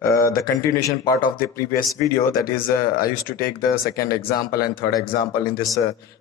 the continuation part of the previous video. That is, I used to take the second example and third example in this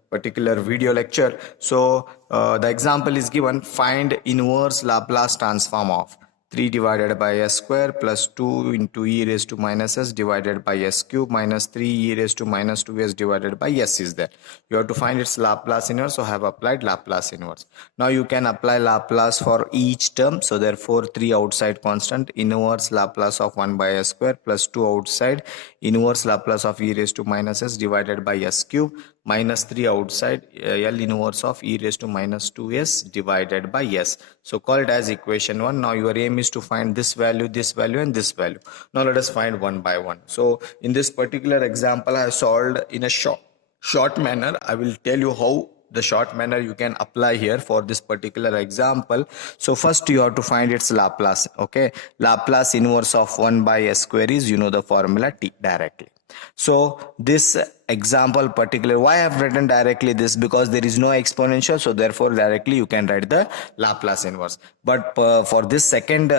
particular video lecture. So the example is given: find inverse Laplace transform of 3 divided by s square plus 2 into e raised to minus s divided by s cube minus 3 e raised to minus 2s divided by s is there. You have to find its Laplace inverse, so have applied Laplace inverse. Now you can apply Laplace for each term, so therefore 3 outside constant, inverse Laplace of 1 by s square plus 2 outside, inverse Laplace of e raised to minus s divided by s cube minus 3 outside, L inverse of e raised to minus 2s divided by s. So call it as equation 1. Now your aim is to find this value and this value. Now let us find one by one. So in this particular example I have solved in a short manner. I will tell you how the short manner you can apply here for this particular example. So first you have to find its Laplace. Okay, Laplace inverse of 1 by s square is, you know the formula, t directly. So this example particular, why I have written directly this, because there is no exponential, so therefore directly you can write the Laplace inverse. But for this second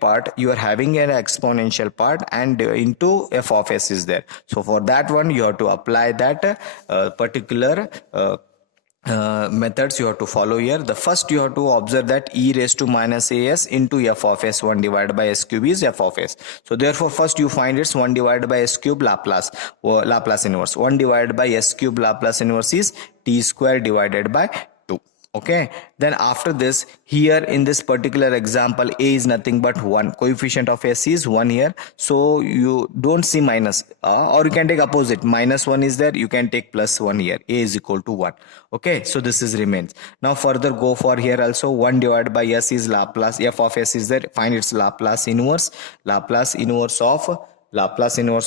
part you are having an exponential part and into f of s is there. So for that one you have to apply that particular methods you have to follow here. The first you have to observe that e raised to minus as into f of s 1 divided by s cube is f of s. So therefore first you find its 1 divided by s cube Laplace or Laplace inverse. 1 divided by s cube Laplace inverse is t square divided by 2. Okay, then after this, here in this particular example a is nothing but 1, coefficient of s is 1 here, so you don't see minus, or you can take opposite, minus 1 is there, you can take plus 1 here, a is equal to 1. Okay, so this is remains. Now further go for here also, 1 divided by s is Laplace, f of s is there, find its Laplace inverse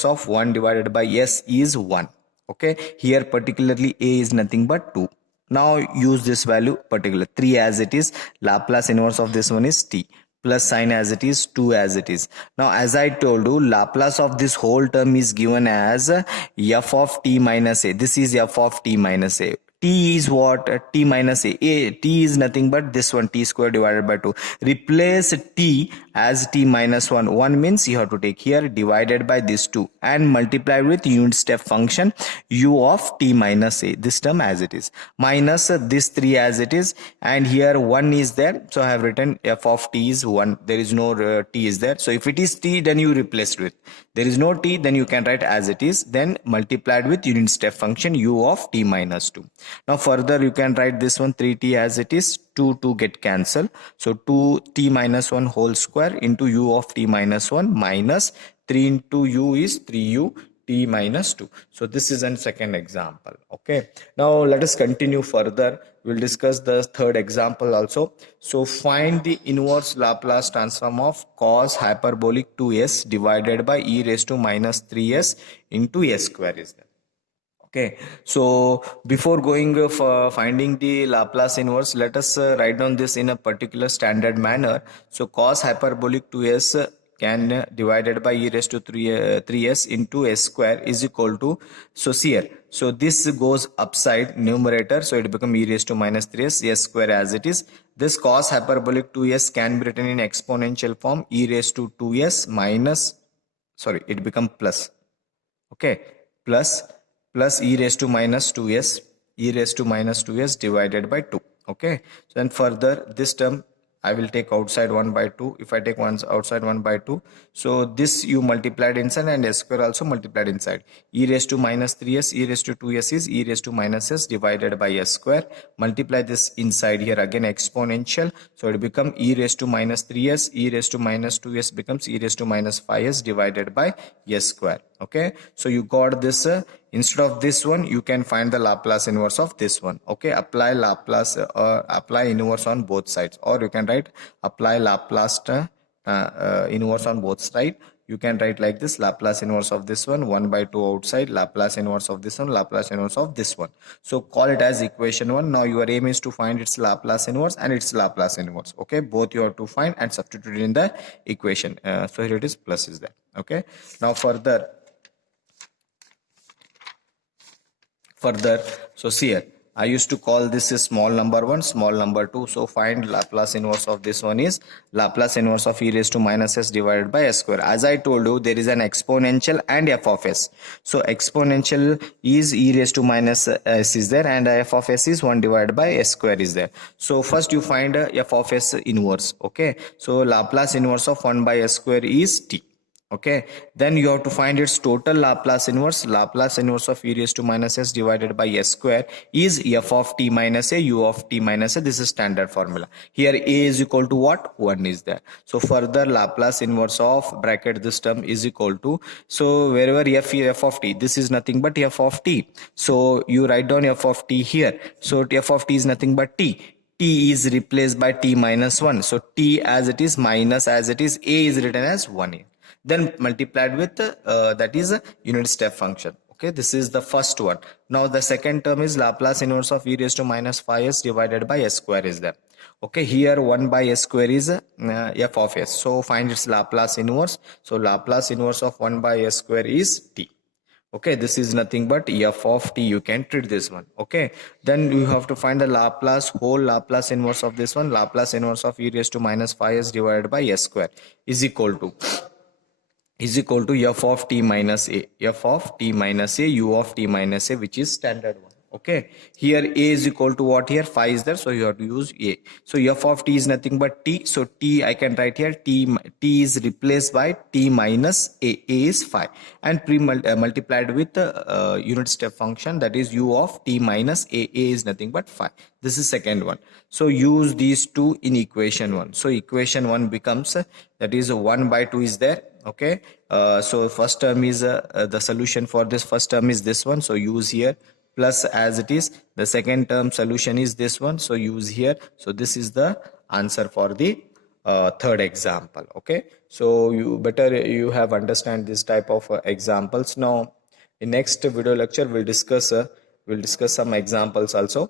of 1 divided by s is 1. Okay, here particularly a is nothing but 2. Now use this value particular 3 as it is, Laplace inverse of this one is t, plus sign as it is, 2 as it is. Now as I told you, Laplace of this whole term is given as f of t minus a. This is f of t minus a. T is what? T minus a. T is nothing but this one, t square divided by 2. Replace t as t minus 1. 1 means you have to take here divided by this 2 and multiply with unit step function u of t minus a. This term as it is. Minus this 3 as it is, and here 1 is there. So I have written f of t is 1. There is no t is there. So if it is t, then you replace with. There is no t, then you can write as it is. Then multiplied with unit step function u of t minus 2. Now further you can write this one 3t as it is, 2 get cancelled. So 2t minus 1 whole square into u of t minus 1 minus 3 into u is 3u t minus 2. So this is a second example. Okay, now let us continue further. We'll discuss the third example also. So find the inverse Laplace transform of cos hyperbolic 2s divided by e raised to minus 3s into s square is there. Okay, so before going for finding the Laplace inverse, let us write down this in a particular standard manner. So cos hyperbolic 2s can divided by e raised to 3s into s square is equal to, so here, so this goes upside numerator, so it becomes e raised to minus 3s s square as it is. This cos hyperbolic 2s can be written in exponential form, e raised to 2s minus, sorry, it becomes plus. Okay, plus e raised to minus 2s divided by 2. Okay, so then further this term I will take outside 1 by 2. If I take outside 1 by 2, so this you multiplied inside and s square also multiplied inside. E raised to minus 3s, e raised to 2s is e raised to minus s divided by s square. Multiply this inside here again exponential, so it becomes e raised to minus 3s, e raised to minus 2s becomes e raised to minus 5s divided by s square. Okay, so you got this. Instead of this one, you can find the Laplace inverse of this one. Okay, apply Laplace or apply inverse on both sides, or you can write apply Laplace inverse on both sides. You can write like this: Laplace inverse of this one 1 by 2 outside, Laplace inverse of this one, Laplace inverse of this one. So call it as equation 1. Now your aim is to find its Laplace inverse and its Laplace inverse. Okay, both you have to find and substitute in the equation. So here it is, plus is there. Okay, now further, so see here, I used to call this a small number 1, small number 2. So find Laplace inverse of this one is Laplace inverse of e raised to minus s divided by s square. As I told you, there is an exponential and f of s. So exponential is e raised to minus s is there, and f of s is 1 divided by s square is there. So first you find f of s inverse. Okay, so Laplace inverse of 1 by s square is t. Okay, then you have to find its total Laplace inverse. Laplace inverse of e raised to minus s divided by s square is f of t minus a, u of t minus a. This is standard formula. Here a is equal to what? 1 is there. So further Laplace inverse of bracket this term is equal to, so wherever f of t, this is nothing but f of t. So you write down f of t here. So f of t is nothing but t. T is replaced by t minus 1. So t as it is minus as it is, a is written as 1a. Then multiplied with that is a unit step function. Okay, this is the first one. Now the second term is Laplace inverse of e raised to minus 5s divided by s square is there. Okay, here 1 by s square is f of s. So find its Laplace inverse. So Laplace inverse of 1 by s square is t. Okay, this is nothing but f of t. You can treat this one. Okay, then you have to find the Laplace, whole Laplace inverse of this one. Laplace inverse of e raised to minus 5s divided by s square is equal to f of t minus a, f of t minus a, u of t minus a, which is standard one. Okay, here a is equal to what? Here 5 is there, so you have to use a. So f of t is nothing but t. So t I can write here, t is replaced by t minus a. A is 5 and multiplied with the unit step function, that is u of t minus a. A is nothing but 5. This is second one. So use these two in equation 1. So equation 1 becomes that is 1 by 2 is there. Okay, so first term is the solution for this first term is this one, so use here, plus as it is. The second term solution is this one, so use here. So this is the answer for the third example. Okay, so you have understand this type of examples. Now in next video lecture we'll discuss some examples also.